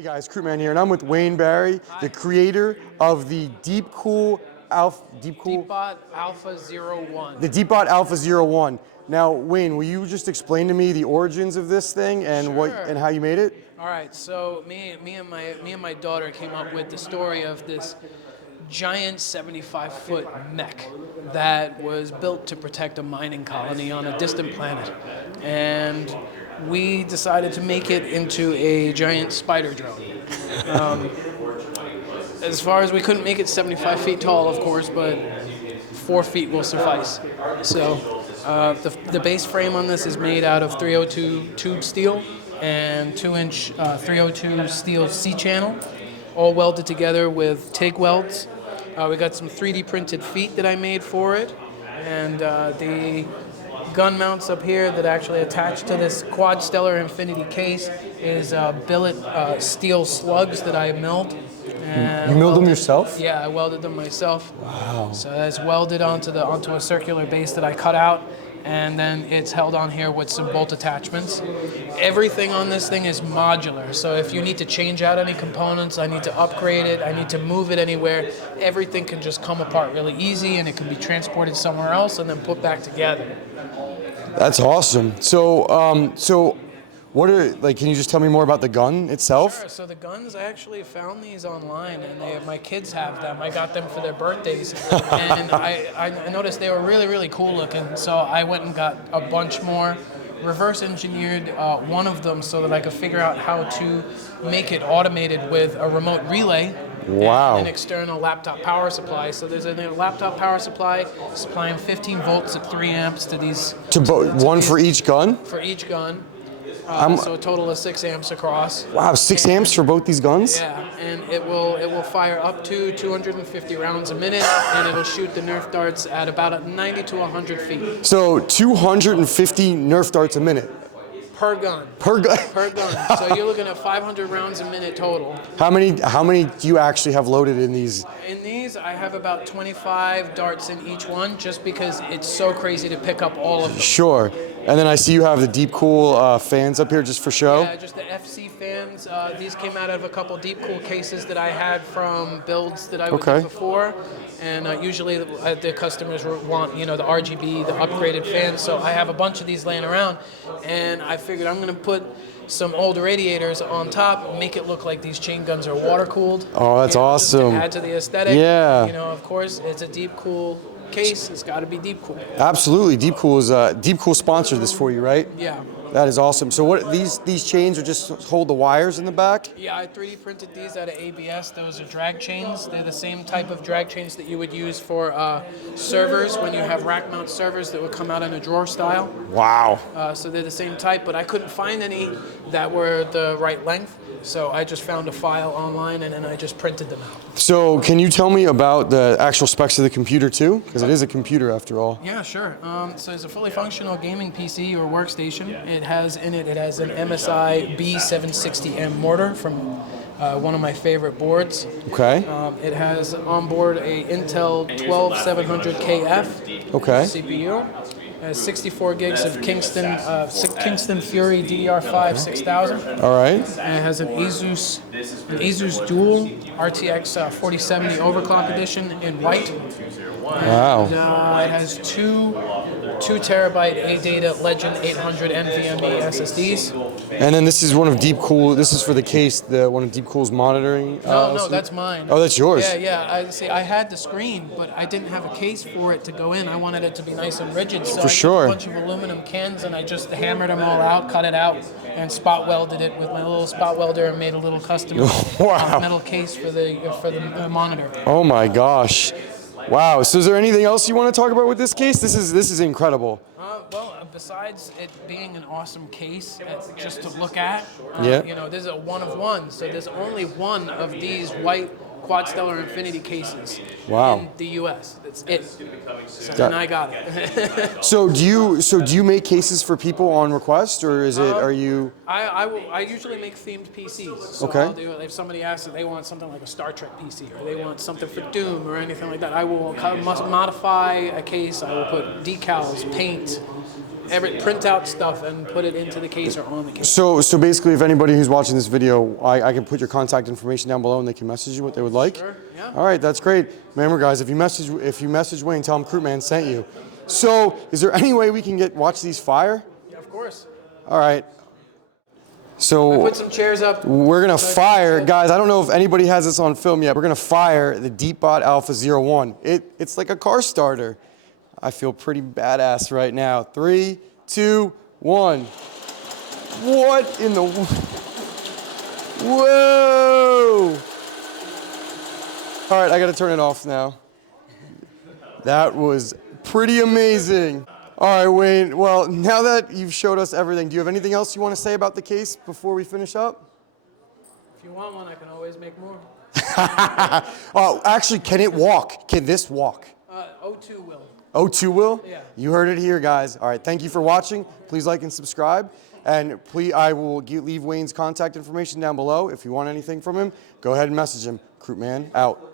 Hey guys, Crewman here, and I'm with Wayne Barry, the creator of the Deepbot ALPHA 01. The Deepbot ALPHA 01. Now, Wayne, will you just explain to me the origins of this thing and Sure. how you made it? All right, so me and my daughter came up with the story of this giant 75-foot mech that was built to protect a mining colony on a distant planet, and we decided to make it into a giant spider drone. As far as we couldn't make it 75 feet tall, of course, but 4 feet will suffice. So the base frame on this is made out of 302 tube steel and 2-inch 302 steel C-channel, all welded together with TIG welds. We got some 3D printed feet that I made for it, and the gun mounts up here that actually attach to this quad stellar infinity case is billet steel slugs that I milled. You milled them yourself? Yeah, I welded them myself. Wow. So that's welded onto a circular base that I cut out, and then it's held on here with some bolt attachments. Everything on this thing is modular, so if you need to change out any components, I need to upgrade it, I need to move it anywhere, everything can just come apart really easy, and it can be transported somewhere else and then put back together. That's awesome. So what are, can you just tell me more about the gun itself? Sure. So the guns, I actually found these online, and my kids have them. I got them for their birthdays, and I noticed they were really, really cool looking. So I went and got a bunch more, reverse engineered one of them so that I could figure out how to make it automated with a remote relay. Wow. And an external laptop power supply. So there's a laptop power supply supplying 15 volts at 3 amps to these. One for each gun? For each gun. So a total of 6 amps across. Wow, 6 amps for both these guns? Yeah, and it will fire up to 250 rounds a minute, and it'll shoot the nerf darts at about 90 to 100 feet. So 250 nerf darts a minute? Per gun. Per gun? Per gun. So you're looking at 500 rounds a minute total. How many do you actually have loaded in these? In these, I have about 25 darts in each one, just because it's so crazy to pick up all of them. Sure. And then I see you have the Deep Cool fans up here just for show? Yeah, just the FC fans. These came out of a couple Deep Cool cases that I had from builds that I was doing before. And usually the customers want, the RGB, the upgraded fans. So I have a bunch of these laying around, and I figured I'm going to put some old radiators on top, make it look like these chain guns are water cooled. Oh, that's awesome. To add to the aesthetic. Yeah. Of course, it's a Deep Cool case. It's got to be Deep Cool. Absolutely. Deep Cool sponsored this for you, right? Yeah. That is awesome. So what these chains are just hold the wires in the back? Yeah, I 3D printed these out of ABS. Those are drag chains. They're the same type of drag chains that you would use for servers when you have rack mount servers that would come out in a drawer style. Wow. So they're the same type, but I couldn't find any that were the right length. So I just found a file online, and then I just printed them out. So can you tell me about the actual specs of the computer too? Because it is a computer after all. Yeah, sure. So it's a fully functional gaming PC or workstation. It has an MSI B760M mortar from one of my favorite boards. Okay. It has on board a Intel 12700KF CPU. It has 64 gigs of Kingston Fury DDR5 6000. All right. And it has an Asus Dual RTX 4070 Overclock Edition in white. Wow. And, it has two terabyte ADATA Legend 800 NVMe SSDs. And then this is one of Deep Cool. This is for the case, one of Deep Cool's monitoring. No, that's mine. Oh, that's yours. Yeah. I had the screen, but I didn't have a case for it to go in. I wanted it to be nice and rigid, so I took a bunch of aluminum cans and I just hammered them all out, cut it out, and spot welded it with my little spot welder and made a little custom metal case for the monitor. Oh my gosh. Wow. So is there anything else you want to talk about with this case? This is incredible. Well, besides it being an awesome case just to look at, this is a one of one. So there's only one of these white quad stellar infinity cases in the U.S. That's it. So, and I got it. So do you make cases for people on request, or are you? I usually make themed PCs. So I'll do, if somebody asks if they want something like a Star Trek PC, or they want something for Doom or anything like that, I will modify a case. I will put decals, paint, print out stuff and put it into the case or on the case. So basically, if anybody who's watching this video, I can put your contact information down below and they can message you what they would like. Sure, yeah. All right, that's great. Remember, guys, if you message Wayne, tell him Crootman sent you. So, is there any way we can watch these fire? Yeah, of course. All right. So Put some chairs up. we're gonna fire, guys. I don't know if anybody has this on film yet. We're gonna fire the Deepbot ALPHA 01. It's like a car starter. I feel pretty badass right now. 3, 2, 1. What in the? Whoa! All right, I gotta turn it off now. That was pretty amazing. All right, Wayne, well, now that you've showed us everything, do you have anything else you want to say about the case before we finish up? If you want one, I can always make more. Oh, actually, can it walk? Can this walk? O2 will. O2 will? Yeah. You heard it here, guys. All right, thank you for watching. Please like and subscribe. And please, I will leave Wayne's contact information down below. If you want anything from him, go ahead and message him. Crootman out.